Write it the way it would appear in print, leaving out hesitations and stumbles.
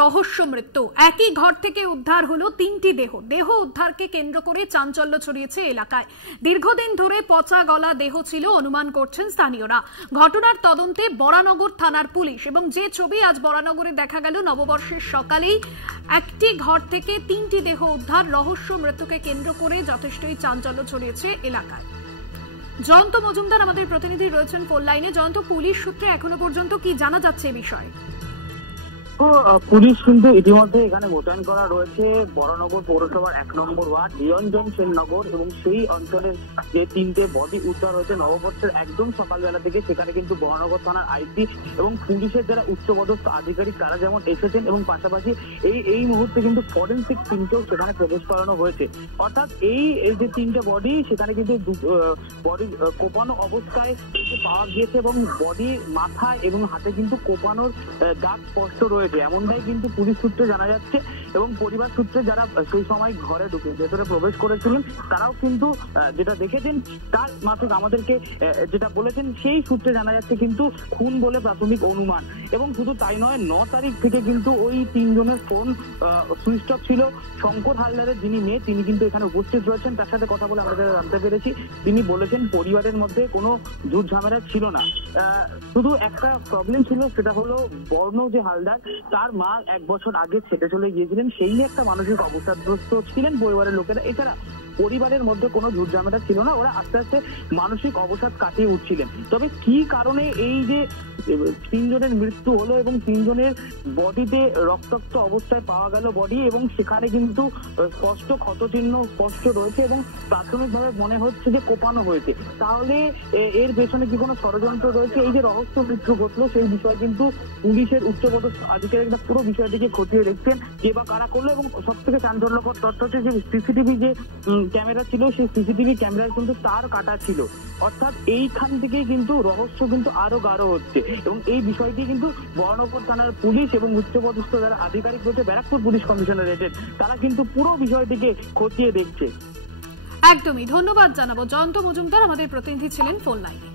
রহস্য মৃত্যু। একই ঘর থেকে উদ্ধার হলো 3টি দেহ উদ্ধারকে কেন্দ্র করে চাঞ্চল্য ছড়িয়েছে এলাকায়। দীর্ঘদিন ধরে পচা গলা দেহ ছিল অনুমান করছেন স্থানীয়রা। ঘটনার তদন্তে বরানগর থানার পুলিশ এবং যে ছবি আজ বরানগরে দেখা গেল নববর্ষের সকালেই একটি ঘর থেকে 3টি দেহ উদ্ধার, রহস্য মৃত্যুকে কেন্দ্র করে যথেষ্টই চাঞ্চল্য ছড়িয়েছে এলাকায়। জয়ন্ত মজুমদার আমাদের প্রতিনিধি রয়েছেন ফোন লাইনে। জয়ন্ত, পুলিশ সূত্রে এখনো পর্যন্ত কি জানা যাচ্ছে এই বিষয়ে? পুলিশ কিন্তু ইতিমধ্যে এখানে মোতায়েন করা রয়েছে বরানগর পৌরসভার 1 নম্বর ওয়ার্ড নিরঞ্জন সেননগর, এবং সেই অঞ্চলের যে 3টে বডি উদ্ধার হয়েছে নববর্ষের একদম সকালবেলা থেকে, সেখানে কিন্তু বরানগর থানার আইসি এবং পুলিশের যারা উচ্চপদস্থ আধিকারিক তারা যেমন এসেছেন, এবং পাশাপাশি এই মুহূর্তে কিন্তু ফরেনসিক টিমকেও সেখানে প্রবেশ করানো হয়েছে। অর্থাৎ এই যে 3টে বডি, সেখানে কিন্তু বডি কোপানো অবস্থায় পাওয়া গিয়েছে, এবং বডি মাথায় এবং হাতে কিন্তু কোপানোর দাগ স্পষ্ট রয়েছে, এমনটাই কিন্তু পুলিশ সূত্রে জানা যাচ্ছে। এবং পরিবার সূত্রে যারা সেই সময় ঘরে ঢুকে ভেতরে প্রবেশ করেছিলেন তারাও কিন্তু যেটা দেখেছেন তার মাফিক আমাদেরকে যেটা বলেছেন সেই সূত্রে জানা যাচ্ছে কিন্তু খুন বলে প্রাথমিক অনুমান। এবং শুধু তাই নয়, 9 তারিখ থেকে কিন্তু ওই 3 জনের ফোন সুইচ অফ ছিল। শঙ্কর হালদারের যিনি মেয়ে, তিনি কিন্তু এখানে উপস্থিত রয়েছেন, তার সাথে কথা বলে আমরা জানতে পেরেছি তিনি বলেছেন পরিবারের মধ্যে কোনো ঝুট ঝামেলা ছিল না। শুধু একটা প্রবলেম ছিল, সেটা হলো বর্ণ যে হালদার, তার মা 1 বছর আগে ছেড়ে চলে গিয়েছিলেন, সেই নিয়ে একটা মানসিক অবসাদগ্রস্ত ছিলেন পরিবারের লোকেরা। এছাড়া পরিবারের মধ্যে কোনো ঝুট ঝামেলা ছিল না, ওরা আস্তে আস্তে মানসিক অবসাদ কাটিয়ে উঠছিলেন। তবে কি কারণে এই যে 3 জনের মৃত্যু হলো এবং 3 জনের বডিতে রক্তাক্ত অবস্থায় পাওয়া গেল বডি, এবং সেখানে কিন্তু স্পষ্ট ক্ষতচিহ্ন স্পষ্ট রয়েছে, এবং প্রাথমিকভাবে মনে হচ্ছে যে কোপানো হয়েছে, তাহলে এর পেছনে কি কোনো ষড়যন্ত্র রয়েছে? এই যে রহস্য মৃত্যু ঘটলো সেই বিষয়ে কিন্তু পুলিশের উচ্চপদস্থ আধিকারিকরা পুরো বিষয়টিকে খতিয়ে দেখছেন কে বা কারা করলো। এবং সব থেকে চাঞ্চল্যকর তথ্য হচ্ছে যে সিসিটিভি যে ক্যামেরা ছিল, সেই সিসিটিভি ক্যামেরায় কিন্তু তার কাটা ছিল। অর্থাৎ এইখান থেকে কিন্তু রহস্য কিন্তু আরো গাঢ় হচ্ছে, এবং এই বিষয়টি কিন্তু বরানগর থানার পুলিশ এবং উচ্চপদস্থ যারা আধিকারিক রয়েছে, ব্যারাকপুর পুলিশ কমিশনারেটের, তারা কিন্তু পুরো বিষয়টিকে খতিয়ে দেখছে। একদমই ধন্যবাদ জানাবো। জয়ন্ত মজুমদার আমাদের প্রতিনিধি ছিলেন ফোন লাইনে।